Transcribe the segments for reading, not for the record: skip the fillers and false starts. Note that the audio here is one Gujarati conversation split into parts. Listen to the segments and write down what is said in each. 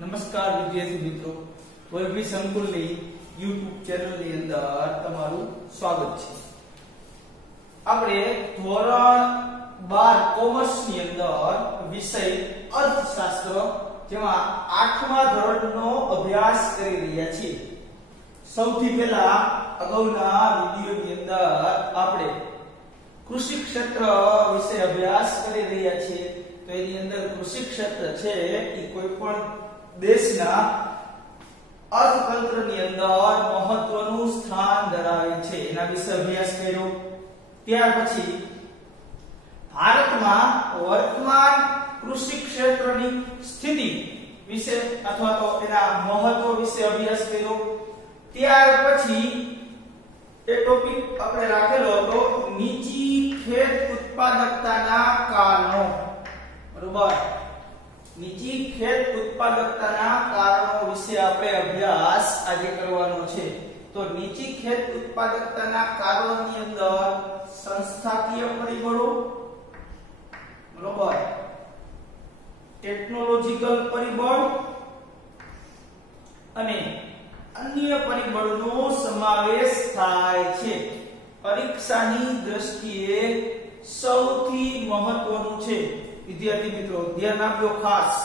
નમસ્કાર વિદ્યાર્થી મિત્રો, વૈભવી સંકુલની YouTube ચેનલની અંદર તમારું સ્વાગત છે। આપણે ધોરણ 12 કોમર્સની અંદર વિષય અર્થશાસ્ત્ર જેમાં 8મા ધોરણનો અભ્યાસ કરી રહ્યા છીએ। સૌથી પહેલા અગાઉના વિડિયોની અંદર આપણે કૃષિ ક્ષેત્ર વિશે અભ્યાસ કરી રહ્યા છીએ। તો એની અંદર કૃષિ ક્ષેત્ર છે એ કોઈ પણ દેશના અર્થતંત્રની અંદર મહત્વનું સ્થાન ધરાવે છે, એના વિશે અભ્યાસ કર્યો। ત્યાર પછી ભારતમાં વર્તમાન કૃષિ ક્ષેત્રની સ્થિતિ વિશે અથવા તો એના મહત્વ વિશે અભ્યાસ કર્યો। ત્યાર પછી એ ટોપિક આપણે રાખેલો હતો નીચી ખેત ઉત્પાદકતાના કારણો, બરોબર। નીચી ખેત ઉત્પાદકતાના કારણો વિશે આપણે અભ્યાસ આજે કરવાનો છે। તો નીચી ખેત ઉત્પાદકતાના કારણોની અંદર સંસ્થાકીય પરિબળો, બરોબર, ટેકનોલોજીકલ પરિબળ અને અન્ય પરિબળોનો સમાવેશ થાય છે। પરીક્ષાની દ્રષ્ટિએ સૌથી મહત્વનું છે વિદ્યાર્થી મિત્રો, ધ્યાન આપજો ખાસ।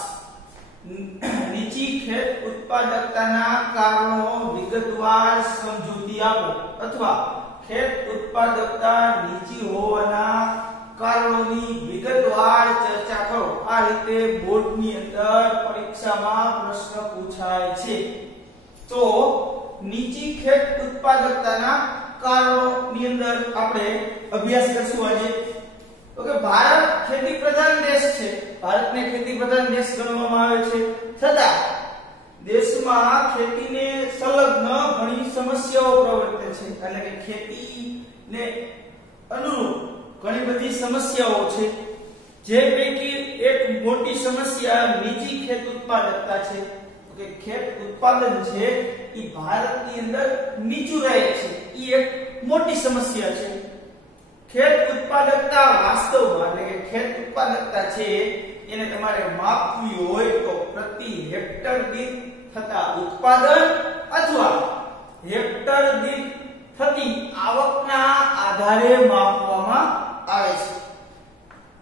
નીચી ખેત ઉત્પાદકતાના કારણો વિગતવાર સમજૂતી આપો અથવા ખેત ઉત્પાદકતા નીચી હોવાના કારણોની વિગતવાર ચર્ચા કરો। આ રીતે બોર્ડની અંદર પરીક્ષામાં પ્રશ્ન પૂછાય છે। તો નીચી ખેત ઉત્પાદકતાના કારણોની અંદર આપણે અભ્યાસ કરશું આજે। તો કે ભારત ખેતી પ્રધાન દેશ છે, ભારતને ખેતી પ્રધાન દેશ ગણવામાં આવે છે, છતાં દેશમાં ખેતીને સંલગ્ન ઘણી સમસ્યાઓ પ્રવર્તે છે, એટલે કે ખેતીને અનુરૂપ ઘણી બધી સમસ્યાઓ છે। જે પૈકી એક મોટી સમસ્યા નીચી ખેત ઉત્પાદકતા છે। તો કે ખેત ઉત્પાદન છે એ ભારતની અંદર નીચું રહે છે, એ એક મોટી સમસ્યા છે। ખેત ઉત્પાદકતા વાસ્તવમાં એટલે કે ખેત ઉત્પાદકતા છે એને તમારે માપવી હોય તો પ્રતિ હેક્ટર દીઠ થતા ઉત્પાદન અથવા હેક્ટર દીઠ થતી આવકના આધારે માપવામાં આવે છે।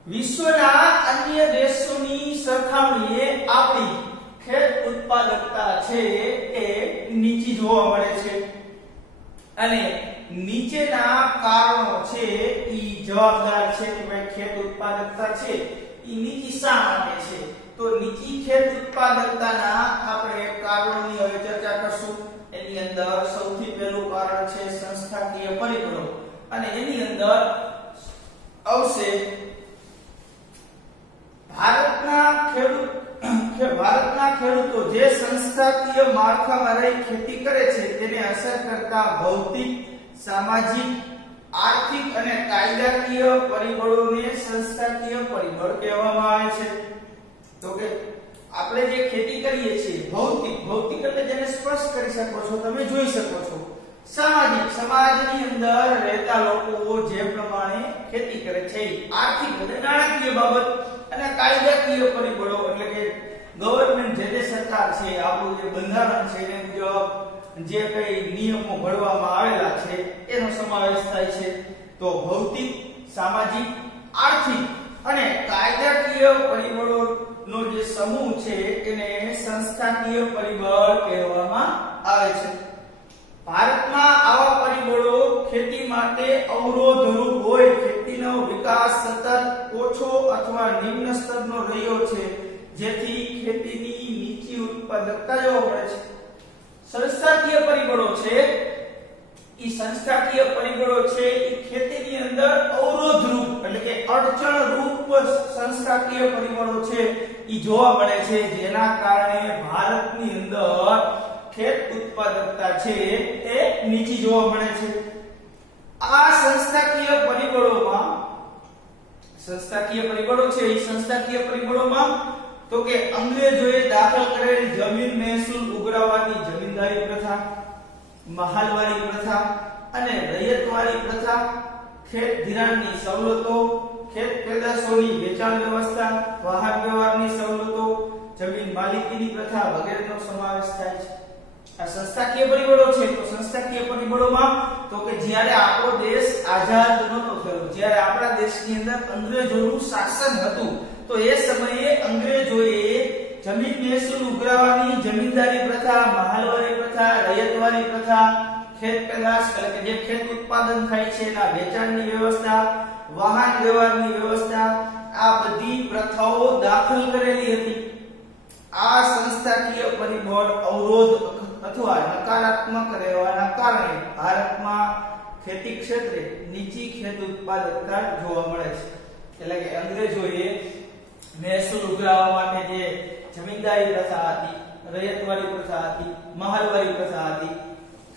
વિશ્વના અન્ય દેશોની સરખામણીએ આપણી ખેત ઉત્પાદકતા છે એ નીચી જોવા મળે છે અને નીચેના કારણો છે ઈ જવાબદાર છે કે ભાઈ ખેત ઉત્પાદકતા છે ઈ નીચી શા માટે છે। તો નીચી ખેત ઉત્પાદકતાના આપણે કારણોની હવે ચર્ચા કરશું। એની અંદર સૌથી પહેલું કારણ છે સંસ્થાકીય પરિબળો અને એની અંદર આવશે ભારતના ખેડૂતો જે સંસ્થાકીય માળખામાં રહી ખેતી કરે છે તેને અસર કરતા ભૌતિક, સામાજિક, આર્થિક અને કાયદાકીય પરિબળોને સંસ્થાકીય પરિબળ કહેવામાં આવે છે। તો કે આપણે જે ખેતી કરીએ છીએ ભૌતિક એટલે જેને સ્પર્શ કરી શકો છો, તમે જોઈ શકો છો। સામાજિક, સમાજની અંદર રહેતા લોકો જે પ્રમાણે ખેતી કરે છે। આર્થિક એટલે નાણાકીય બાબત અને કાયદાકીય પરિબળો એટલે કે ગવર્નમેન્ટ જે સરકાર છે, આપણું જે બંધારણ છે એને મુજબ જે કઈ નિયમો ઘડવામાં આવેલા છે એનો સમાવેશ થાય છે। તો ભૌતિક, સામાજિક, આર્થિક અને કાયદાકીય પરિબળોનો જે સમૂહ છે એને સંસ્થાકીય પરિબળ કહેવામાં આવે છે। ભારતમાં આવા પરિબળો ખેતી માટે અવરોધરૂપ હોય, ખેતીનો વિકાસ સતત ઓછો અથવા નિમ્ન સ્તરનો રહ્યો છે, જેથી ખેતીની નીચી ઉત્પાદકતા જોવા મળે છે। સંસ્થાકીય પરિબળો છે ઈ સંસ્થાકીય પરિબળો છે ઈ ખેતીની અંદર અવરોધરૂપ એટલે કે અડચણરૂપ સંસ્થાકીય પરિબળો છે ઈ જોવા મળે છે, જેના કારણે ભારતની અંદર ખેત ઉત્પાદકતા છે એ નીચી જોવા મળે છે। આ સંસ્થાકીય પરિબળોમાં તો કે અંગ્રેજોએ દાખલ કરેલ જમીન મહેસૂલ ઉઘરાવવાની જમીનદારી પ્રથા, મહાલવારી પ્રથા અને રૈયતવારી પ્રથા, ખેત ધિરાણની સવલતો, ખેત પેદાશોની વેચાણ વ્યવસ્થા, વાહન વ્યવહારની સવલતો, જમીન માલિકીની પ્રથા વગેરેનો સમાવેશ થાય છે। આ સંસ્થાકીય પરિબળો છે। તો સંસ્થાકીય પરિબળોમાં તો કે જ્યારે આપણો દેશ આઝાદ નહોતો થયો, જ્યારે આપણા દેશની અંદર અંગ્રેજોનું શાસન હતું, તો એ સમયે અંગ્રેજોએ જમીન મહેસૂલ ઉઘરાવવાની જમીનદારી પ્રથા, મહાલવારી પ્રથા, રૈયતવારી પ્રથા, ખેત પેદાશ એટલે કે જે ખેત ઉત્પાદન થાય છે એના વેચાણની વ્યવસ્થા, વાહન વ્યવહારની વ્યવસ્થા, આ બધી પ્રથાઓ દાખલ કરેલી હતી। આ સંસ્થાકીય પરિબળ અવરોધ અથવા નકારાત્મક રહેવાના કારણે ભારતમાં ખેતી ક્ષેત્રે નીચી ખેત ઉત્પાદકતા જોવા મળે છે। એટલે કે અંગ્રેજોએ મહેસૂલ ઉઘરાવવા માટે જે જમીનદારી પ્રથા હતી, રૈયતવારી પ્રથા હતી, મહાલવારી પ્રથા હતી,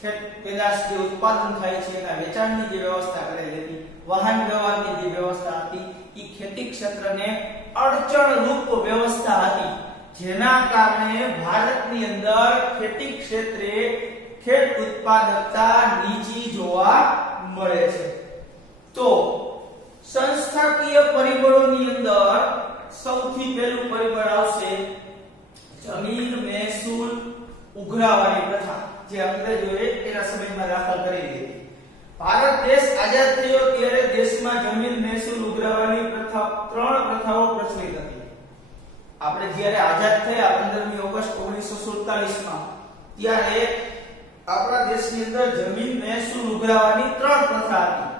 ખેત પેદાશ જે ઉત્પાદન થાય છે એના વેચાણની જે વ્યવસ્થા કરેલી હતી, વાહન વ્યવહારની જે વ્યવસ્થા હતી, એ ખેતી ક્ષેત્રને અડચણરૂપ વ્યવસ્થા હતી, જેના કારણે ભારતની અંદર ખેતી ક્ષેત્રે ખેત ઉત્પાદકતા નીચી જોવા મળે છે। તો સંસ્થાકીય પરિબળોની અંદર સૌથી પહેલું પરિબળ આવશે જમીન મહેસૂલ ઉઘરાવવાની પ્રથા, જે અંગ્રેજોએ એના સમયમાં દાખલ કરેલી હતી। ભારત દેશ આઝાદ થયો ત્યારે દેશમાં જમીન મહેસૂલ ઉઘરાવવાની પ્રથા, 3 પ્રથાઓ પ્રચલિત હતી। આપણે જ્યારે આઝાદ થયા 15મી ઓગસ્ટ 1947 માં, ત્યારે આપણા દેશની અંદર જમીન મહેસૂલ ઉઘરાવવાની 3 પ્રથા હતી।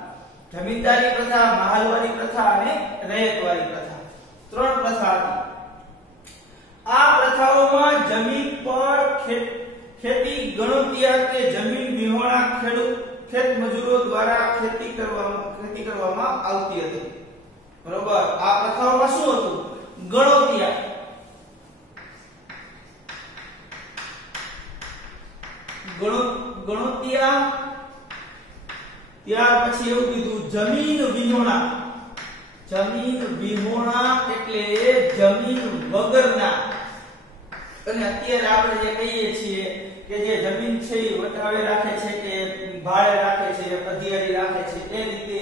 જમીનદારી પ્રથા, મહાલવારી પ્રથા અને રૈયતવારી પ્રથા, 3 પ્રથા હતી। આ પ્રથાઓમાં જમીન પર ખેતી ગણોતિયા કે જમીન વિહોણા ખેત મજૂરો દ્વારા ખેતી કરવામાં આવતી હતી। બરોબર, આ પ્રથાઓમાં શું હતું? ગણોતિયા, ગણોતિયા, ત્યાર પછી એવું કીધું જમીન વિહોણા। જમીન વિહોણા એટલે જમીન વગરના, અને અત્યારે આપણે જે કહીએ છીએ કે જે જમીન છે એ વટાવે રાખે છે કે ભાડે રાખે છે, અધિયારી રાખે છે, એ રીતે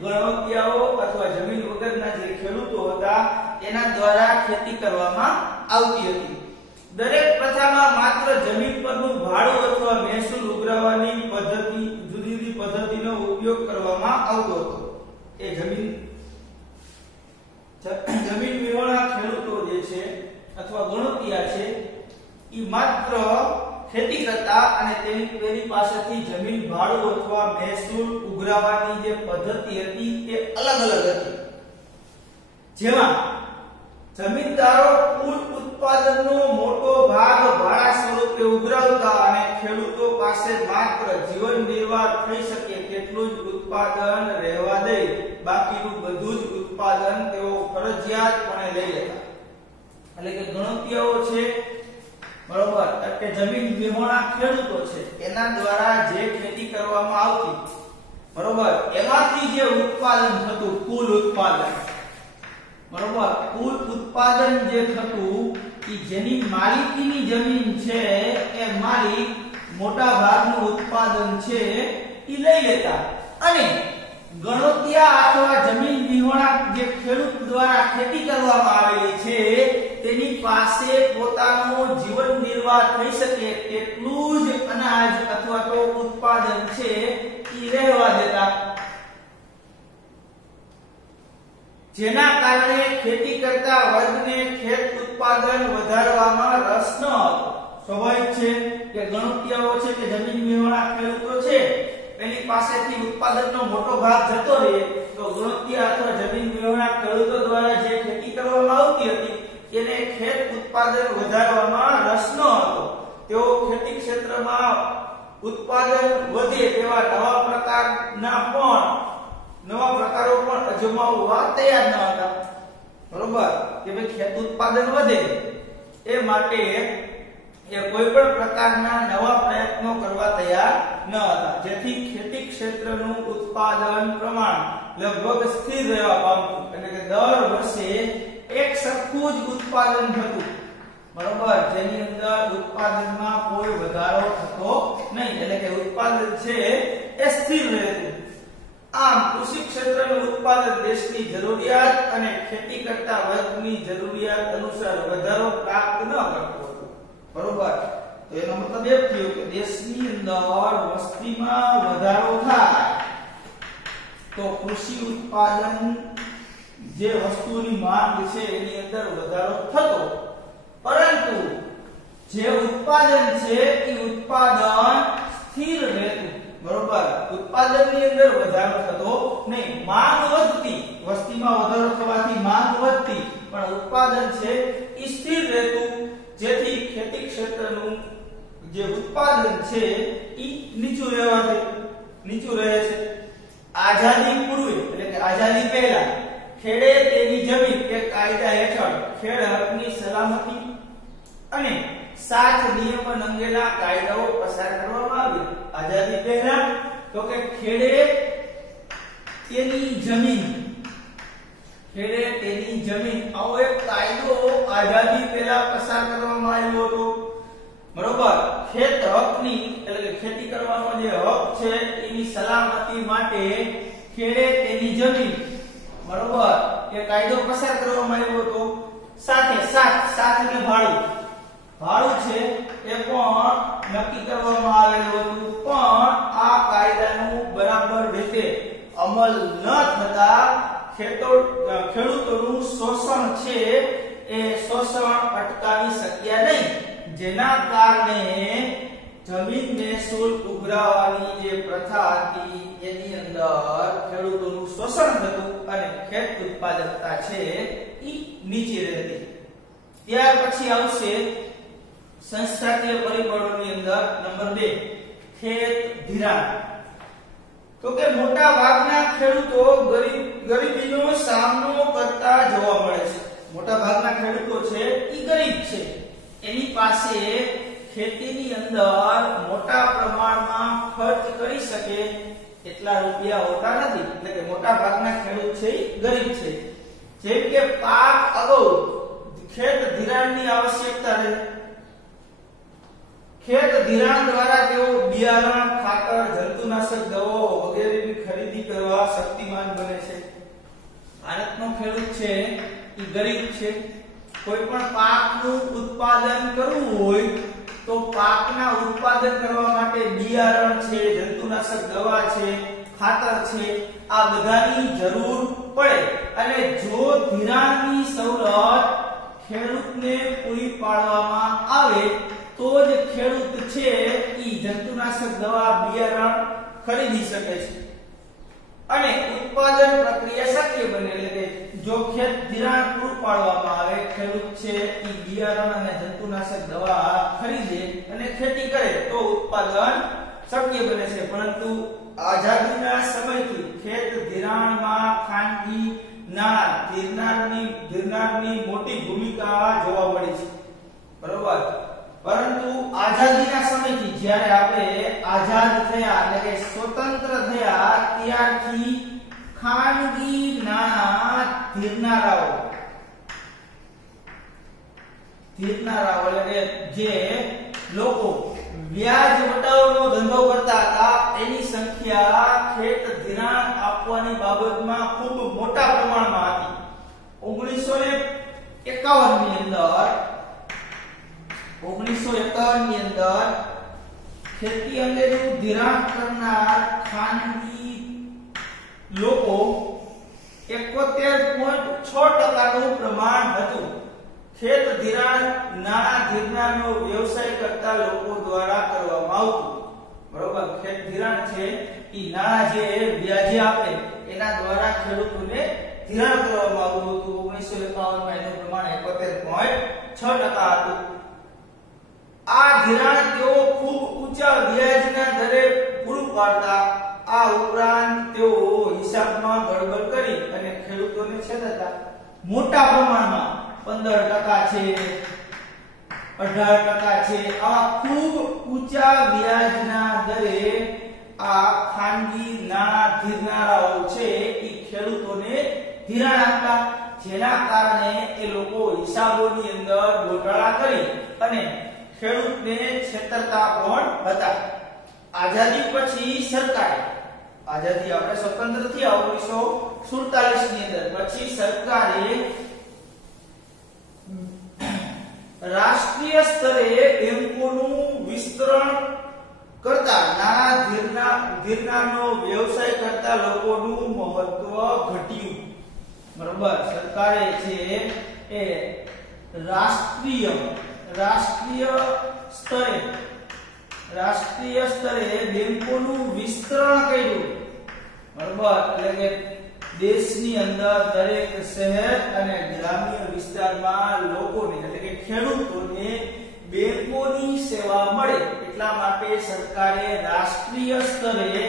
ગણોતિયાઓ અથવા જમીન વગરના જે ખેડૂતો હતા એના દ્વારા ખેતી કરવામાં આવતી હતી। દરેક પ્રથામાં માત્ર જમીન પરનું ભાડું અથવા મહેસૂલ ઉઘરાવવાની પદ્ધતિ, જુદી જુદી પદ્ધતિનો ઉપયોગ કરવામાં આવતો હતો। એ જમીન વિહોણા ખેડૂતો જે છે અથવા ગણોતિયા છે એ માત્ર ખેતી કરતા અને તેની પાસેથી જમીન ભાડું અથવા મહેસૂલ ઉઘરાવવાની જે પદ્ધતિ હતી તે અલગ અલગ હતી। જેમાં જમીનદારો કુલ ઉત્પાદનનો મોટો ભાગ ભાડા સ્વરૂપે ઉઘરાવતા અને ખેડૂતો પાસે માત્ર જીવન નિર્વાહ થઈ શકે તેટલું જ ઉત્પાદન રહેવા દે, બાકીનું બધું જ ઉત્પાદન તેઓ ફરજિયાતપણે લઈ લેતા। એટલે કે ગણોતિયાઓ છે, બરોબર, કે જમીન વિહોણા ખેડૂતો છે, એના દ્વારા જે ખેતી કરવામાં આવતી, બરોબર, એમાંથી જે ઉત્પાદન થતું, કુલ ઉત્પાદન, બરોબર, કુલ ઉત્પાદન જે થતું એ જેની માલિકીની જમીન છે એ માલિક મોટા ભાગનું ઉત્પાદન છે એ લઈ લેતા, અને ગણોતિયા અથવા જમીન વિહોણા જે ખેડૂત દ્વારા ખેતી કરવામાં આવેલી છે તેની પાસે પોતાનો જીવન નિર્વાહ થઈ શકે તેટલું જ અનાજ અથવા તો ઉત્પાદન છે એ રહેવા દેતા, જેના કારણે ખેતી કરતા વર્ગને ખેત ઉત્પાદન વધારવામાં રસ ન હતો। સ્વાભાવિક છે કે ગણોતિયાઓ છે કે જમીન વિહોણા ખેડૂતો છે એની પાસેથી ઉત્પાદનનો મોટો ભાગ જતો રહે, તો ગણોતિયા અથવા જમીન વિહોણા ખેડૂતો દ્વારા જે ખેતી કરવામાં આવતી હતી એને ખેત ઉત્પાદન વધારવામાં રસ ન હતો। તેઓ ખેતી ક્ષેત્રમાં ઉત્પાદન વધે તેવા નવા પ્રકારો પણ અજમાવવા તૈયાર ન હતા, બરોબર, કે ભાઈ ખેત ઉત્પાદન વધે એ માટે એ કોઈ પણ પ્રકારના નવા પ્રયત્નો કરવા તૈયાર ન હતા, જેથી ખેતી ક્ષેત્રનું ઉત્પાદન પ્રમાણ લગભગ સ્થિર રહેવા પામતું, એટલે કે દર વર્ષે એક સરખું જ ઉત્પાદન થતું, બરોબર, જેની અંદર ઉત્પાદનમાં કોઈ વધારો થતો નહીં, એટલે કે ઉત્પાદન છે એ સ્થિર રહેતું। આમ કૃષિ ક્ષેત્રનું ઉત્પાદન દેશની જરૂરિયાત અને ખેતી કરતા વર્ગની જરૂરિયાત અનુસાર વધારો પ્રાપ્ત ન કરતું। બરોબર. તો એનો મતલબ એ થયો કે દેશની અંદર વસ્તીમાં વધારો થાય તો કૃષિ ઉત્પાદન જે વસ્તુની માંગ છે એની અંદર વધારો થતો, પરંતુ જે ઉત્પાદન છે એ ઉત્પાદન સ્થિર રહેતું. બરોબર. ઉત્પાદનની અંદર વધારો થતો નહીં, માંગ વધતી, વસ્તીમાં વધારો થવાથી માંગ વધતી, પણ ઉત્પાદન છે એ સ્થિર રહેતું, જેથી ખેતી ક્ષેત્રનું જે ઉત્પાદન છે એ નીચું રહે છે. આઝાદી પૂર્વે એટલે કે આઝાદી પહેલા ખેડે તેની જમીન કે કાયદા હેઠળ ખેડ હકની સલામતી અને 7 નિયમન અંગેના કાયદાઓ પસાર કરવામાં આવ્યા. આઝાદી પહેલા તો કે ખેડે તેની જમીન આવો એક કાયદો આઝાદી પહેલા પસાર કરવામાં આવ્યો હતો. બરોબર. ખેત હકની એટલે કે ખેતી કરવાનો જે હક છે એની સલામતી માટે ખેડે તેની જમીન, બરોબર, એ કાયદો પસાર કરવામાં આવ્યો હતો. સાથે એટલે ભાડું છે એ પણ નક્કી કરવામાં આવેલું હતું, પણ આ કાયદાનું બરાબર રીતે અમલ ન થતા ખેડૂતોનું શોષણ છે એ શોષણ અટકાવી શક્યા નહીં, જેના કારણે જમીનને શુલ્ક ઉઘરાવવાની જે પ્રથા હતી એની અંદર ખેડૂતોનું શોષણ થતું અને ખેત ઉત્પાદકતા છે એ નીચે રહેતી. ત્યાર પછી આવશે સંસ્થાકીય પરિબળોની અંદર નંબર 2 ખેત ધિરાણ. તો કે મોટા ભાગના ખેડૂતો ગરીબીનો સામનો કરતા જોવા મળે છે. મોટા ભાગના ખેડૂતો છે એ ગરીબ છે, એની પાસે ખેતીની અંદર મોટા પ્રમાણમાં ખર્ચ કરી શકે એટલા રૂપિયા હોતા નથી, એટલે કે મોટા ભાગના ખેડૂત છે એ ગરીબ છે. જેમ કે પાક અગાઉ ખેત ધિરાણની આવશ્યકતા રહે. ખેત ધિરાણ દ્વારા તેઓ બિયારણ, ખાતર, જંતુનાશક દવાઓ વગેરેની ખરીદી કરવા શક્તિમાન બને છે. ભારતનો ખેડૂત છે એ ગરીબ છે. કોઈ પણ પાકનું ઉત્પાદન કરવું હોય તો પાકના ઉત્પાદન કરવા માટે બિયારણ છે, જંતુનાશક દવા છે, ખાતર છે, આ બધાની જરૂર પડે. અને જો ધિરાણની સવલત ખેડૂતને પૂરી પાડવામાં આવે તો જ ખેડૂત છે એ જંતુનાશક દવા, બિયારણ ખરીદી શકે છે અને ઉત્પાદન પ્રક્રિયા શક્ય બને. એટલે કે જો ખેત ધિરાણ પૂરું પાડવામાં આવે, ખેડૂત છે એ બિયારણ અને જંતુનાશક દવા ખરીદે અને ખેતી કરે તો ઉત્પાદન શક્ય બને છે. પરંતુ આઝાદીના સમયથી ખેત ધિરાણમાં ખાનગી ધીરનારની મોટી ભૂમિકા જોવા મળી છે. બરોબર. પરંતુ આઝાદીના સમયથી જ્યારે આપણે આઝાદ થયા એટલે કે સ્વતંત્ર થયા ત્યારથી ખાનગી નાણા ધીરનારાઓ એટલે કે જે લોકો વ્યાજ વટાવનો ધંધો કરતા હતા એની સંખ્યા ખેત ધિરાણ આપવાની બાબતમાં ખૂબ મોટા પ્રમાણમાં હતી. 1951 ની અંદર ખેતી અંગેનું ધિરાણ કરનાર ખાનગી લોકો 71.6% નું પ્રમાણ હતું. ખેત ધિરાણ નાણાં ધીરનારનો વ્યવસાય કરતા લોકો દ્વારા કરવામાં આવતું. બરોબર. ખેત ધિરાણ છે એ નાણાં જે વ્યાજે આપે એના દ્વારા ખેડૂતોને ધિરાણ કરવામાં આવતું હતું. 1951 માં એનું પ્રમાણ 71.6% હતું. આ ધિરાણ તેઓ ખૂબ ઊંચા વ્યાજના દરે પૂરું પાડતા. આ ઉપરાંત તેઓ હિસાબમાં ગડબડ કરી અને ખેડૂતોને છેતરતા. મોટા પ્રમાણમાં 15% છે, 18% છે, આવા ખૂબ ઊંચા વ્યાજના દરે આ ખાનગી નાણાં ધીરનારાઓ છે એ ખેડૂતોને ધિરાણ આપતા, જેના કારણે એ લોકો હિસાબોની અંદર ગોટાળા કરી અને ખેડૂતને છેતરતા પણ હતા. આઝાદી પછી સરકારે, આઝાદી આપણે સ્વતંત્ર થયા 1947 ની અંદર, પછી સરકારે રાષ્ટ્રીય સ્તરે બેંકોનું વિસ્તરણ કરતા નાના ધીરનાનો વ્યવસાય કરતા લોકોનું મહત્વ ઘટ્યું. બરોબર, સરકારે છે એ રાષ્ટ્રીય સ્તરે બેંકોનું વિસ્તરણ કર્યું. બરોબર, એટલે કે દેશની અંદર દરેક શહેર અને ગ્રામ્ય વિસ્તારમાં લોકોને એટલે કે ખેડૂતોને બેંકોની સેવા મળે એટલા માટે સરકારે રાષ્ટ્રીય સ્તરે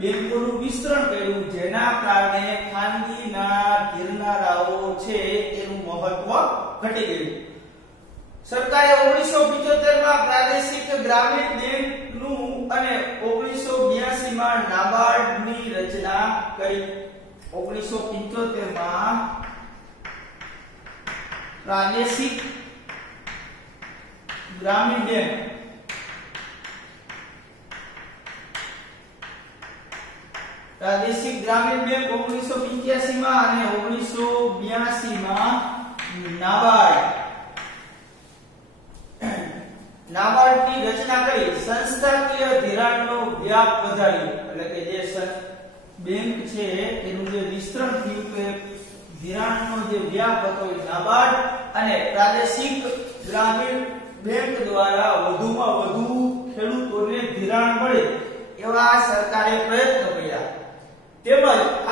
બેંકોનું વિસ્તરણ કર્યું, જેના કારણે ખાનગીના ધીરનારાઓ છે એનું મહત્વ ઘટી ગયું. સરકારે 1975 માં પ્રાદેશિક ગ્રામીણ બેંકનું અને 1982 માં નાબાર્ડની રચના કરી. 1975 માં પ્રાદેશિક ગ્રામીણ બેંક પ્રાદેશિક ગ્રામીણ બેંક 1985 માં અને 1982 માં નાબાર્ડની રચના કરી. સંસ્થાકીય ધિરાણનો વ્યાપ વધાર્યો, એટલે કે જે બેંક છે એનું જે વિસ્તરણ થયું કે ધિરાણનો જે વ્યાપ હતો એ નાબાર્ડ અને પ્રાદેશિક ગ્રામીણ બેંક દ્વારા વધુમાં વધુ ખેડૂતોને ધિરાણ મળે એવા સરકારે પ્રયત્નો કર્યા. તેમજ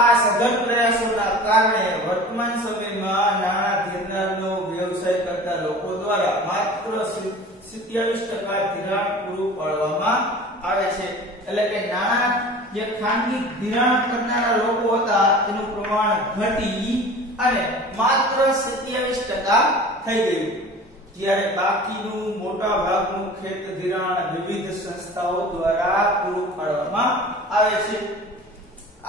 આ સઘન પ્રયાસોના કારણે વર્તમાન સમયમાં નાના ધીરનારનો વ્યવસાય કરતા લોકો દ્વારા માત્ર 27% ધિરાણ પૂરું પાડવામાં આવે છે. એટલે કે નાના જે ખાનગી ધિરાણ કરનારા લોકો હતા તેનું પ્રમાણ ઘટી અને માત્ર 27% થઈ ગયું, જ્યારે બાકીનું મોટા ભાગનું ખેત ધિરાણ વિવિધ સંસ્થાઓ દ્વારા પૂરું પાડવામાં આવે છે.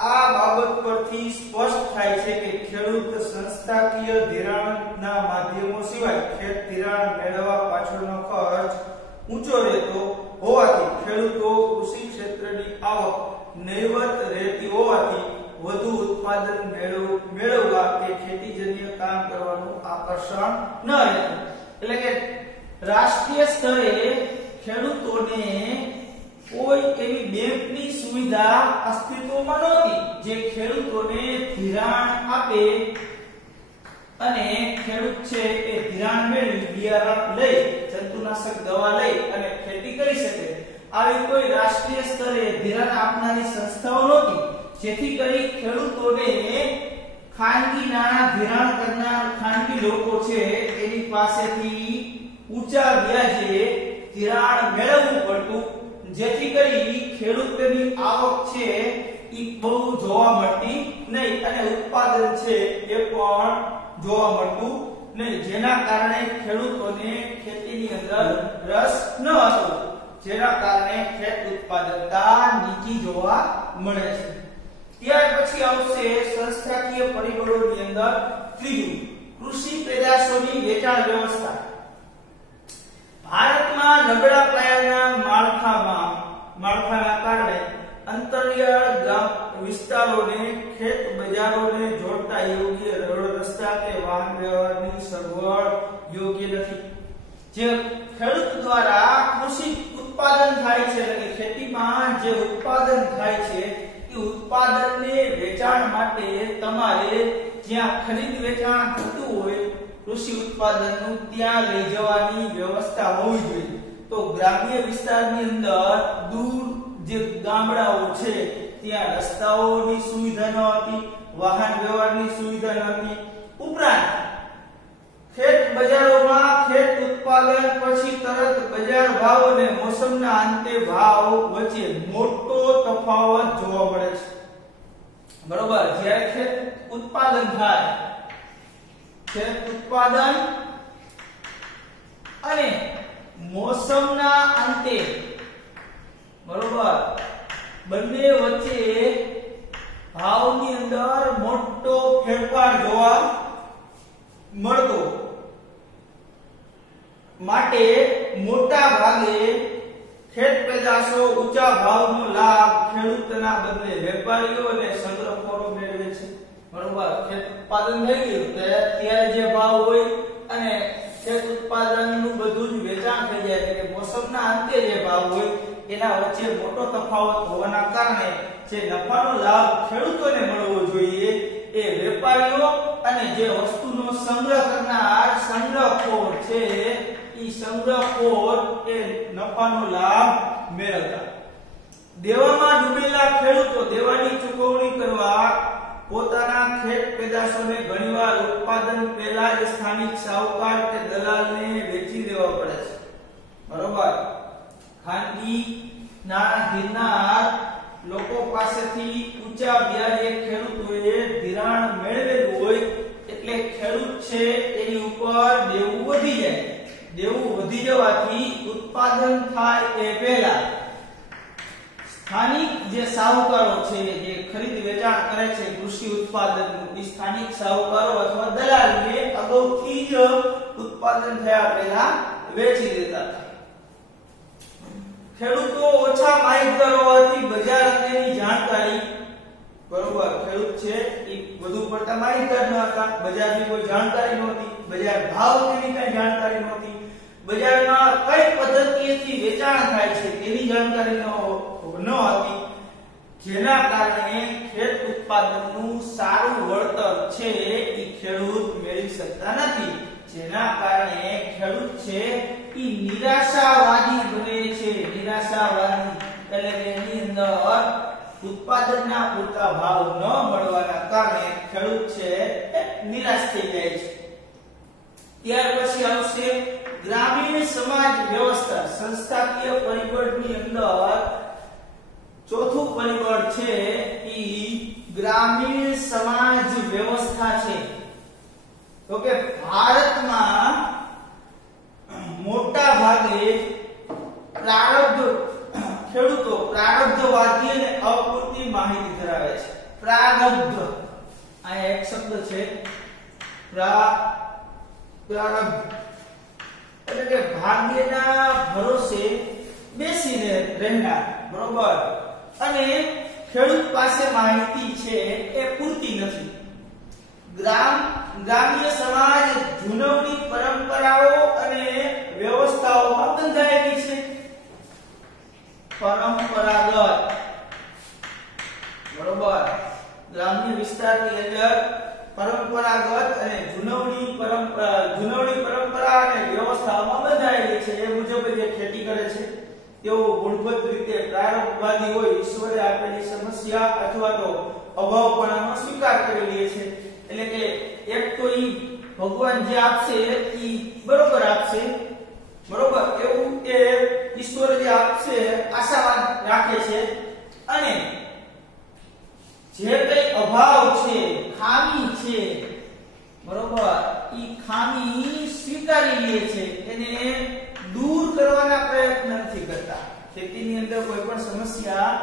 આ બાબત પરથી સ્પષ્ટ થાય છે કે ખેડૂત સંસ્થાકીય ધિરાણના માધ્યમો સિવાય ખેત ધિરાણ મેળવવા પાછળનો ખર્ચ ઊંચો રહેતો હોવાથી ખેડૂતો કૃષિ ક્ષેત્રની આવક નહીવત રહેતી હોવાથી વધુ ઉત્પાદન મેળવવા કે ખેતીજન્ય કામ કરવાનું આકર્ષણ ન રહેતું. એટલે કે રાષ્ટ્રીય સ્તરે ખેડૂતોને કોઈ એવી બેંકની સુવિધા અસ્તિત્વમાં નહોતી જે ખેડૂતોને ધિરાણ આપે અને ખેડૂત છે એ ધિરાણ મેળવી બિયારણ લઈ જંતુનાશક દવા લઈ અને ખેતી કરી શકે. આવી કોઈ રાષ્ટ્રીય સ્તરે ધિરાણ આપનારી સંસ્થાઓ નહોતી, જેથી કરી ખેડૂતોને ખાનગી નાણાં ધિરાણ કરનાર ખાનગી લોકો છે એની પાસેથી ઊંચા વ્યાજે ધિરાણ મેળવવું પડતું, જેથી કરી ખેડૂતની આવક છે એ બહુ જોવા મળતી નહીં અને ઉત્પાદન છે એ પણ જોવા મળતું નહીં, જેના કારણે ખેડૂતોને ખેતીની અંદર રસ ન હતો, જેના કારણે ખેત ઉત્પાદકતા નીચી જોવા મળે છે. ત્યાર પછી આવશે સંસ્થાકીય પરિબળોની અંદર ત્રીજું કૃષિ પેદાશોની વેચાણ વ્યવસ્થા. ભારતમાં નબળા પાયાના માળખાના કારણે અંતરિયાળ વિસ્તારોને ખેત બજારોને જોડતા યોગ્ય રોડ રસ્તા કે વાહન વ્યવહારની સગવડ યોગ્ય નથી. જે ખેડૂત દ્વારા કૃષિ ઉત્પાદન થાય છે એટલે કે ખેતીમાં જે ઉત્પાદન થાય છે એ ઉત્પાદનને વેચાણ માટે તમારે જ્યાં ખરીદ વેચાણ થતું હોય કૃષિ ઉત્પાદનનું ત્યાં લઈ જવાની વ્યવસ્થા હોવી જોઈએ. તો ગ્રામ્ય વિસ્તારની અંદર દૂર જે ગામડાઓ છે ત્યાં રસ્તાઓની સુવિધા ન હતી, વાહન વ્યવહારની સુવિધા ન હતી. ઉપરાંત ખેત બજારોમાં ખેત ઉત્પાદન પછી તરત બજાર ભાવ અને મોસમના અંતે ભાવ વચ્ચે મોટો તફાવત જોવા મળે છે. બરોબર, જ્યારે ખેત ઉત્પાદન થાય, ખેત ઉત્પાદન અને મોસમના અંતે બરોબર બંને વચ્ચે ભાવની અંદર મોટો ફેરફાર જોવા મળતો, માટે મોટા ભાગે ખેત પેદાશો ઊંચા ભાવનો લાભ ખેડૂતના બદલે વેપારીઓ અને સંગ્રહખોરો મેળવે છે. બરોબર, ખેત ઉત્પાદન થઈ ગયું ત્યારે જે ભાવ હોય અને ખેત ઉત્પાદનનું બધું જ વેચાણ થઈ જાય એટલે કે મોસમના અંતે જે ભાવ હોય એના વચ્ચે મોટો તફાવત હોવાના કારણે જે નફાનો લાભ ખેડૂતોને મળવો જોઈએ એ વેપારીઓ અને જે વસ્તુનો સંગ્રહ કરનાર સંગ્રહખોર છે ઈ સંગ્રહખોર એ નફાનો લાભ મેળવતા. દેવામાં ડૂબેલા ખેડૂતો દેવાની ચૂકવણી કરવા પોતાના ખેત પેદાશોને ઘણીવાર ઉત્પાદન પહેલા જ સ્થાનિક શાહુકાર કે દલાલને વેચી દેવા પડે છે. બરોબર. ખાનગી નાણાં ધીરનાર લોકો પાસેથી ઊંચા વ્યાજે ખેડૂતોએ ધિરાણ મેળવેલું હોય એટલે ખેડૂત છે એની ઉપર દેવું વધી જાય. દેવું વધી જવાથી ઉત્પાદન થાય એ પહેલા સ્થાનિક જે શાહુકારો છે જે ખરીદ વેચાણ કરે છે કૃષિ ઉત્પાદનનું એ સ્થાનિક શાહુકારો અથવા દલાલને અગાઉથી જ ઉત્પાદન થયા પહેલા વેચી દેતા હતા. ખેડૂતો ઓછા માહિતગાર હોવાથી બજાર અંગેની જાણકારી બરોબર ખેડૂત છે એ વધુ પડતા માહિતગાર ન હતા. બજારની કોઈ જાણકારી નહોતી, બજાર ભાવ અંગેની કઈ જાણકારી નહોતી, બજારમાં કઈ પદ્ધતિથી વેચાણ થાય છે તેની જાણકારી ન હતી, જેના કારણે ખેત ઉત્પાદનનું સારું વળતર છે એ ખેડૂત મેળવી શકતા નથી. જેના કારણે ખેડૂત છે એ નિરાશાવાદી બને છે. નિરાશાવાદી એટલે કે એની અંદર ઉત્પાદનના પૂરતા ભાવ ન મળવાના કારણે ખેડૂત છે એ નિરાશ થઈ જાય છે. ત્યાર પછી આવશે ગ્રામીણ સમાજ વ્યવસ્થા. સંસ્થાકીય પરિબળની અંદર ચોથું પરિબળ છે ઈ ગ્રામીણ સમાજ વ્યવસ્થા છે. તો કે ભારતમાં મોટા ભાગે ખેડૂતો પ્રારબ્ધવાદી અને અપૂરતી માહિતી ધરાવે છે. પ્રારબ્ધ આ એક શબ્દ છે પ્રારબ્ધ એટલે કે ભાગ્યના ભરોસે બેસીને રહેનાર. બરોબર. અને ખેડૂત પાસે માહિતી છે એ પૂરતી નથી. ગ્રામ્ય સમાજ જૂનવણી પરંપરાઓ અને વ્યવસ્થાઓમાં બંધાયેલી છે. પરંપરાગત બરોબર. ગ્રામ્ય વિસ્તારની અંદર પરંપરાગત અને જૂનવણી પરંપરા અને વ્યવસ્થાઓમાં બંધાયેલી છે. એ મુજબ જે ખેતી કરે છે તેઓ મૂળભૂત રીતે પ્રારંભવાદી હોય, ઈશ્વરે આપેલી સમસ્યા અથવા તો અભાવપણાનો સ્વીકાર કરી લે છે. એટલે કે એક તો ઈ ભગવાન જે આપશે ઈ બરોબર આપશે, બરોબર, એવું કે ઈશ્વર જે આપશે આશાવાદ રાખે છે. અને જે કઈ અભાવ છે, ખામી છે, બરોબર, ઈ ખામી સ્વીકારી લે છે, એને દૂર કરવાના પ્રયત્ન નથી કરતા. ખેતીની અંદર કોઈ પણ સમસ્યા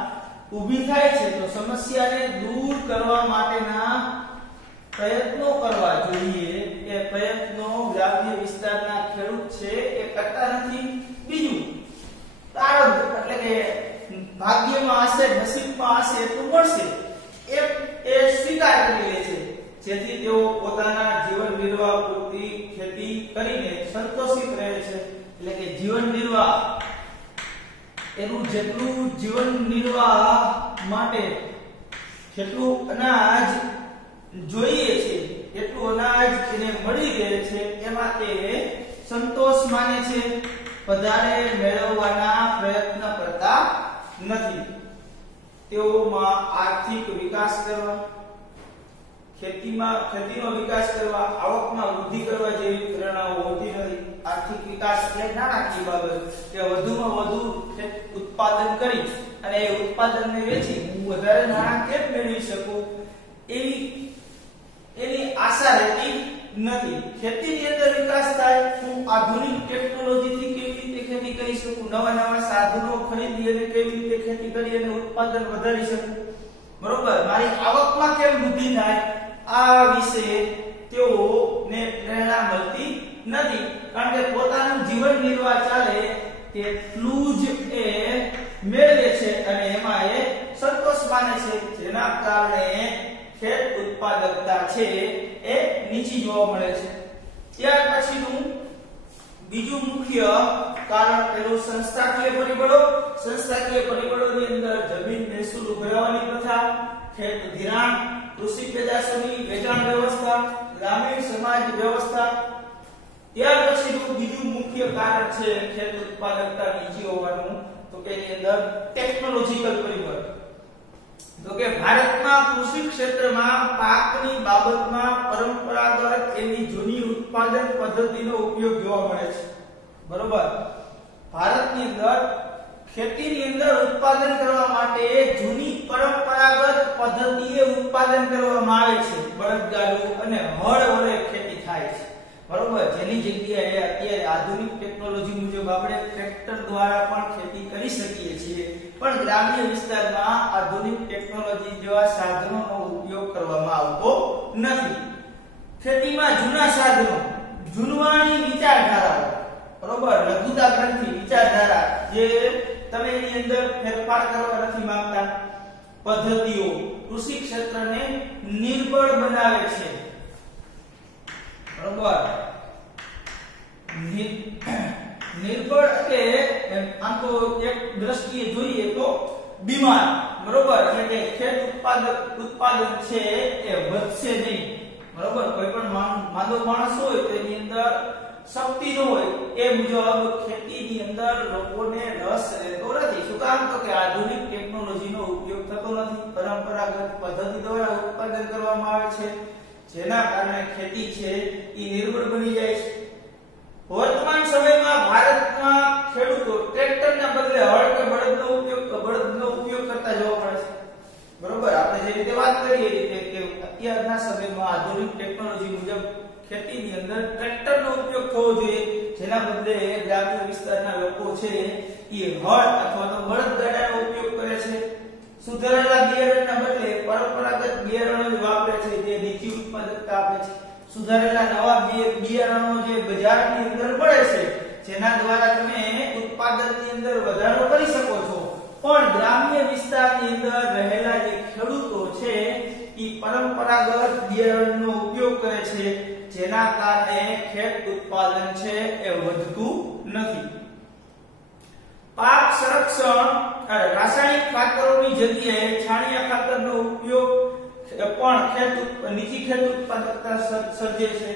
ઊભી થાય છે તો સમસ્યાને દૂર કરવા માટેના પ્રયત્નો કરવા જોઈએ. એ પ્રયત્નો ગ્રામ્ય વિસ્તારના ખેડૂત છે એ કરતા નથી. બીજું પ્રારબ્ધ એટલે કે ભાગ્યમાં હશે, નસીબમાં હશે તો મળશે એ સ્વીકાર કરી લે છે, જેથી તેઓ પોતાના જીવન નિર્વાહ પૂરતી ખેતી કરીને સંતોષિત રહે છે. એટલે કે જીવન નિર્વાહ એનું જેટલું જીવન નિર્વાહ માટે જેટલું અનાજ જોઈએ છે એટલું અનાજ એને મળી રહે છે એમાં તે સંતોષ માને છે. વધારે મેળવવાના પ્રયત્ન કરતા નથી. તેઓમાં આર્થિક વિકાસ કરવા, ખેતીનો વિકાસ કરવા, આવકમાં વૃદ્ધિ કરવા જેવી પ્રેરણાઓ હોતી નથી. આર્થિક વિકાસ એટલે નાણાકીય બાબત કે વધુમાં વધુ ઉત્પાદન કરી અને એ ઉત્પાદનને વેચી હું વધારે નાણાં કેમ મેળવી શકું એની આશા રહેતી નથી. ખેતીની અંદર વિકાસ થાય, હું આધુનિક ટેકનોલોજીથી કેવી રીતે ખેતી કરી શકું, નવા નવા સાધનો ખરીદી અને કેવી રીતે ખેતી કરી અને ઉત્પાદન વધારી શકું, બરોબર, મારી આવકમાં કેમ વૃદ્ધિ થાય, આ વિશે તેઓને પ્રેરણા મળતી નથી. કારણ કે પોતાનું જીવન નિર્વાહ ચાલે તેટલું જ એ મેળવે છે અને એમાં એ સંતોષ માને છે, જેના કારણે ખેત ઉત્પાદકતા છે એ નીચી જોવા મળે છે. ત્યાર પછીનું બીજું મુખ્ય કારણ પેલું સંસ્થાકીય પરિબળો. સંસ્થાકીય પરિબળોની અંદર જમીન મહેસૂલ ઉઘરાવવાની પ્રથા, ખેત ધિરાણ, કૃષિ પેદાશોની વેચાણ વ્યવસ્થા, ગ્રામીણ સમાજ વ્યવસ્થા. ત્યાર પછીનું બીજું મુખ્ય કારણ છે ખેત ઉત્પાદકતા નીચી હોવાનું, તો કે એની અંદર ટેકનોલોજીકલ પરિબળ. તો કે ભારતમાં કૃષિ ક્ષેત્રમાં પાકની બાબતમાં પરંપરાગત એની જૂની ઉત્પાદન પદ્ધતિનો ઉપયોગ જોવા મળે છે. બરોબર, ભારતની અંદર ખેતીની અંદર ઉત્પાદન કરવા માટે જૂની પરંપરાગત પદ્ધતિએ ઉત્પાદન કરવામાં આવે છે. બળદગાડું અને હળ વડે ખેતી થાય છે. બરોબર, જેની જગ્યાએ અત્યારે આધુનિક ટેકનોલોજી મુજબ આપણે ટ્રેક્ટર દ્વારા પણ ખેતી કરી શકીએ છીએ, પણ ગ્રામ્ય વિસ્તારમાં આધુનિક ટેકનોલોજી જેવા સાધનોનો ઉપયોગ કરવામાં આવતો નથી. ખેતીમાં જૂના સાધનો, જૂનવાણી વિચારધારાઓ, બરોબર, લઘુતા ગ્રંથિ વિચારધારા, જે તમે એની અંદર ફેરફાર કરવા નથી માંગતા પદ્ધતિઓ કૃષિ ક્ષેત્રને નિર્બળ બનાવે છે. બરોબર, નિર્બળ એટલે આમ તો એક દ્રષ્ટિએ જોઈએ તો બીમાર. બરોબર, એટલે કે ખેત ઉત્પાદન છે એ વધશે નહીં. બરોબર, કોઈ પણ માંદો માણસ હોય તો એની અંદર શક્તિ ન હોય એ મુજબ ખેતીની અંદર લોકોને રસ રહેતો નથી. શું કામ? તો કે આધુનિક ટેકનોલોજીનો ઉપયોગ થતો નથી, પરંપરાગત પદ્ધતિ દ્વારા ઉત્પાદન કરવામાં આવે છે, જેના કારણે ખેતી છે એ નિર્બળ બની જાય છે. વર્તમાન સમયમાં ભારતમાં ખેડૂતો ટ્રેક્ટરના બદલે હળ કે બળદનો ઉપયોગ કરતા જોવા મળે છે. બરોબર, આપણે જે રીતે વાત કરીએ રીતે કે અત્યારના સમયમાં આધુનિક ટેકનોલોજી મુજબ ખેતીની અંદર ટ્રેક્ટરનો ઉપયોગ થવો જોઈએ, જેના બદલે ગ્રામ્ય વિસ્તારના લોકો છે એ હળ અથવા તો બળદગાડાનો ઉપયોગ કરે છે. સુધારેલા બિયારણના બદલે પરંપરાગત બિયારણો વાપરે છે, જે નીચી ઉત્પાદકતા આપે છે. સુધારેલા નવા બિયારણો જે બજારની અંદર મળે છે, જેના દ્વારા તમે ઉત્પાદનની અંદર વધારો કરી શકો છો, પણ ગ્રામ્ય વિસ્તારની અંદર રહેલા જે ખેડૂતો છે એ પરંપરાગત બિયારણનો ઉપયોગ કરે છે, જેના કારણે ખેત ઉત્પાદન છે એ વધતું નથી. પાક સંરક્ષણ, રાસાયણિક ખાતરોની જગ્યાએ છાણિયા ખાતરનો ઉપયોગ પણ નીચી ખેત ઉત્પાદકતા સર્જે છે.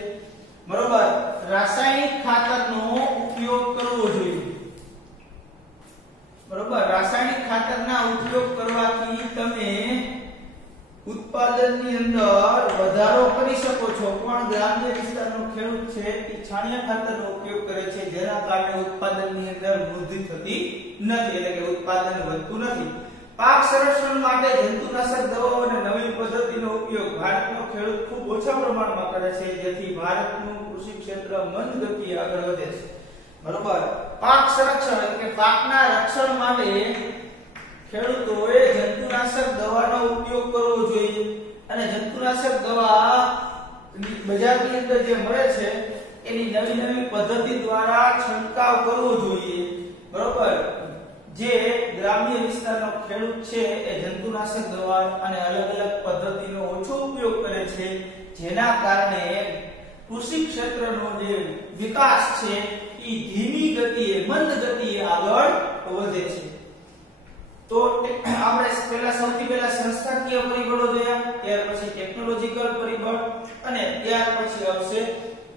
બરોબર, રાસાયણિક ખાતરનો ઉપયોગ કરવો જોઈએ. બરોબર, રાસાયણિક ખાતરના ઉપયોગ કરવાથી તમે ઉત્પાદનની અંદર વધારો કરી શકો છો, પણ ગ્રામ્ય વિસ્તારનો ખેડૂત છે એ છાણિયા ખાતરનો ઉપયોગ કરે છે, જેના કારણે ઉત્પાદનની અંદર વૃદ્ધિ થતી નથી, એટલે કે ઉત્પાદન વધતું નથી. પાક સંરક્ષણ માટે જંતુનાશક દવાઓ અને નવી પદ્ધતિનો ઉપયોગ ભારતનો ખેડૂત ખૂબ ઓછા પ્રમાણમાં કરે છે, જેથી ભારતનું કૃષિ ક્ષેત્ર મંદ ગતિએ આગળ વધે છે. બરોબર, પાક સંરક્ષણ એટલે કે પાકના રક્ષણ માટે ખેડૂતોએ જંતુનાશક દવાનો ઉપયોગ કરવો જોઈએ, અને જંતુનાશક દવા બજારની અંદર જે મળે છે એની નવી નવી પદ્ધતિ દ્વારા છંટકાવ કરવો જોઈએ. બરોબર, જે ગ્રામ્ય વિસ્તારનો ખેડૂત છે એ જંતુનાશક દવા અને અલગ અલગ પદ્ધતિનો ઓછો ઉપયોગ કરે છે, જેના કારણે કૃષિ ક્ષેત્રનો જે વિકાસ છે એ ધીમી ગતિએ, મંદ ગતિએ આગળ વધે છે. તો આપણે સૌથી પહેલા સંસ્થાકીય પરિબળો જોયા, ત્યાર પછી ટેકનોલોજીકલ પરિબળ, અને ત્યાર પછી આવશે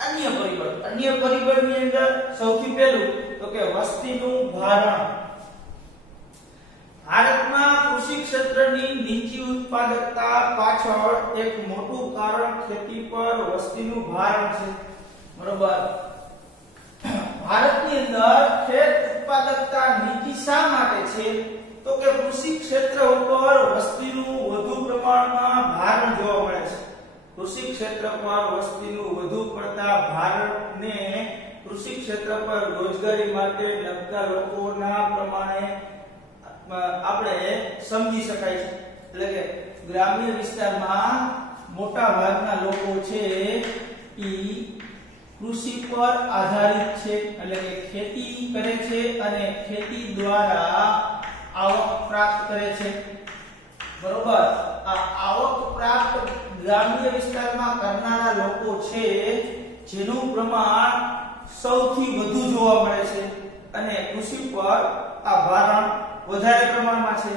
અન્ય પરિબળ. અન્ય પરિબળની અંદર સૌથી પહેલું તો કે વસ્તીનું ભારણ. ભારતમાં કૃષિ ક્ષેત્રની નીચી ઉત્પાદકતા પાછળ એક મોટું કારણ ખેતી પર વસ્તીનું ભારણ છે. બરોબર, ભારતની અંદર ખેત ઉત્પાદકતા નીચી શા માટે છે? તો કે કૃષિ ક્ષેત્ર ઉપર વસ્તીનું વધુ પ્રમાણમાં ભારણ જોવા મળે છે. કૃષિ ક્ષેત્ર પર વસ્તીનું વધુ પડતા ભારણને કૃષિ ક્ષેત્ર પર રોજગારી માટે લગતા લોકોના પ્રમાણે આપણે સમજી શકાય છે. એટલે કે ગ્રામ્ય વિસ્તારમાં મોટા ભાગના લોકો છે ઈ કૃષિ પર આધારિત છે, એટલે કે ખેતી કરે છે અને ખેતી દ્વારા આવક પ્રાપ્ત કરે છે. બરોબર, આ આવક પ્રાપ્ત ગ્રામ્ય વિસ્તારમાં કરનારા લોકો છે જેનું પ્રમાણ સૌથી વધુ જોવા મળે છે અને કૃષિ પર આ ભારણ વધારે પ્રમાણમાં છે.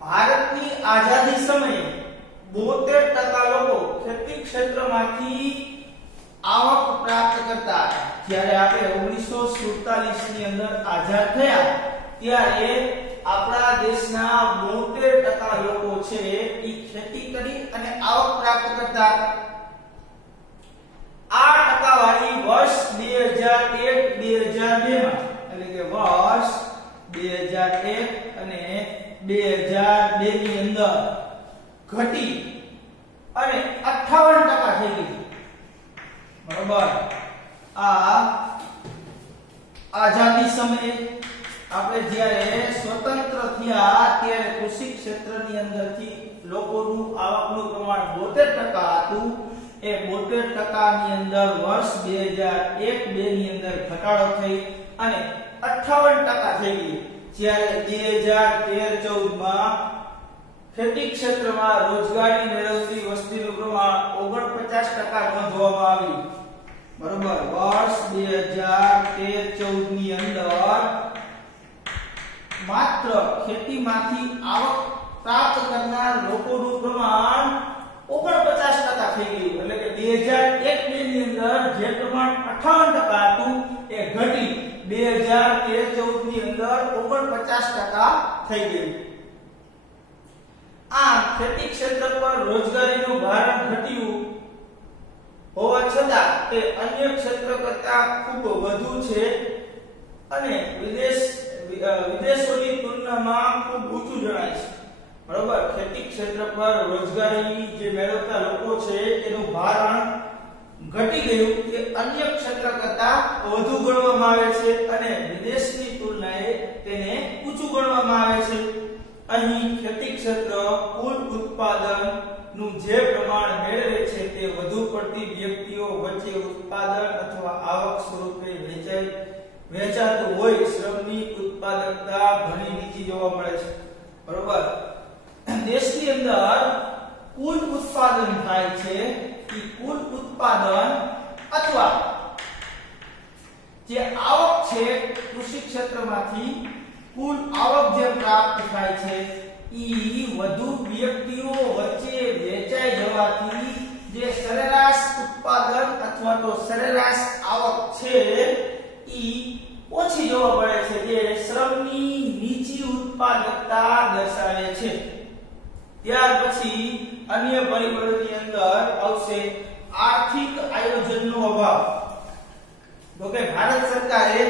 ભારતની આઝાદી સમયે 72% લોકો ખેતી ક્ષેત્રમાંથી આવક પ્રાપ્ત કરતા હતા. જ્યારે આપણે 1947 ની અંદર આઝાદ થયા ત્યારે આપણા દેશના 72% લોકો છે એ ખેતી કરી અને આવક પ્રાપ્ત કરતા હતા. આ ટકાવારી વર્ષ 2001-2002 માં એટલે કે વર્ષ 2001 અને 2002 ની અંદર ઘટી અને 58% થઈ ગઈ. બરોબર. આ આઝાદી સમયે આપણે જ્યારે સ્વતંત્ર થયા ત્યારે કૃષિ ક્ષેત્રની અંદરથી લોકોનું આવકનું પ્રમાણ 72% હતું. એ 72% ની અંદર વર્ષ 2001-2 ની અંદર ઘટાડો થઈ અને 58% થઈ ગઈ. જ્યારે 2013-14 માં ખેતી ક્ષેત્રમાં રોજગારી મેળવતી વસ્તીનું પ્રમાણ 49% નોંધવામાં આવ્યું. બરોબર. વર્ષ 2013-14 ની અંદર માત્ર ખેતીમાંથી આવક પ્રાપ્ત કરનાર લોકોનું પ્રમાણ 49% થઈ ગયું. એટલે કે 2001-2 ની અંદર જે પ્રમાણ 58% હતું એ ઘટી 2013-14 ની અંદર 49% થઈ ગયું. આ ખેતી ક્ષેત્ર પર રોજગારીનું ભારણ ઘટ્યું હોવા છતાં તે અન્ય ક્ષેત્ર કરતાં ખૂબ વધુ છે અને વિદેશોની તુલનામાં ખૂબ ઊંચું જણાય છે. બરોબર. ખેતી ક્ષેત્ર પર રોજગારી જે મેળવતા લોકો છે એનું ભારણ ઘટી ગયું કે અન્ય ક્ષેત્ર કરતાં વધુ ગણવામાં આવે છે અને વિદેશની તુલનાએ તેને ઊંચું ગણવામાં આવે છે. અહીં ખેતી ક્ષેત્ર કુલ ઉત્પાદનનું જે પ્રમાણ મેળવે છે તે વધુ પડતી વ્યક્તિઓ વચ્ચે ઉત્પાદન અથવા આવક સ્વરૂપે વેચાતું હોય શ્રમની ઉત્પાદકતા ઘણી નીચી જોવા મળે છે. બરોબર. દેશની અંદર કુલ ઉત્પાદન થાય છે એ કુલ ઉત્પાદન અથવા જે આવક છે કૃષિ ક્ષેત્રમાંથી કુલ આવક જે પ્રાપ્ત થાય છે ઈ વધુ વ્યક્તિઓ વચ્ચે વેચાઈ જવાથી જે સરેરાશ ઉત્પાદન અથવા તો સરેરાશ આવક છે ઈ ઓછી જોવા મળે છે, જે શ્રમની નીચી ઉત્પાદકતા દર્શાવે છે. ત્યાર પછી અન્ય પરિબળોની અંદર આવશે આર્થિક આયોજનનો અભાવ. તો કે ભારત સરકારે